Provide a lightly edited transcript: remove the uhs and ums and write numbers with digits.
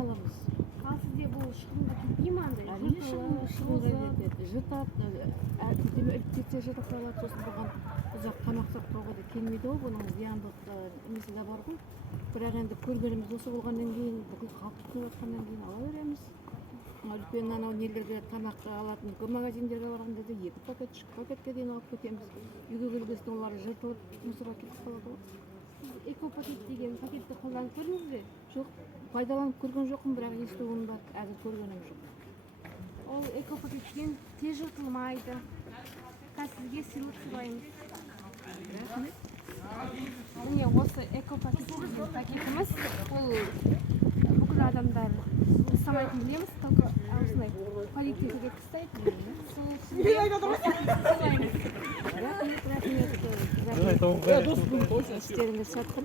аламыз. Ал сізде бұл шығынға кетпей ма андай? Әрине шығынға кетеді. Жұтады, іліп кетсе жұтып қалады, сосын бұған ұзақ тамақ сақтауға да келмейді ғой, бұның зияндық несі де бар ғой. Бірақ енді көргеніміз осы болғаннан кейін, бүкіл халық көріп жатқаннан кейін ала береміз. Үлкен анау нелерге тамақ алатын магазиндерге барғанда да 2 пакет, 3 пакетке дейін алып кетеміз. Үйге келгесін олар жыртылып мусорға кетіп қалады ғой. Экопакет деген пакетті қолданып көрдіңіз бе? Жоқ, пайдаланып көрген жоқпын, бірақ естуім бар, әзір көргенім жоқ. Ол экопакеттен тез жыртылмайды. Сізге сыйлық сыйлаймыз. Рахмет. Міне осы экопакет деген пакетіміз. Ол бүкіл адамдар ұстамайтын білеміз, только осылай полиэтиленге тастайды. Сол сізге сыйлаймыз. Рахмет. Істеріңіз сәтті.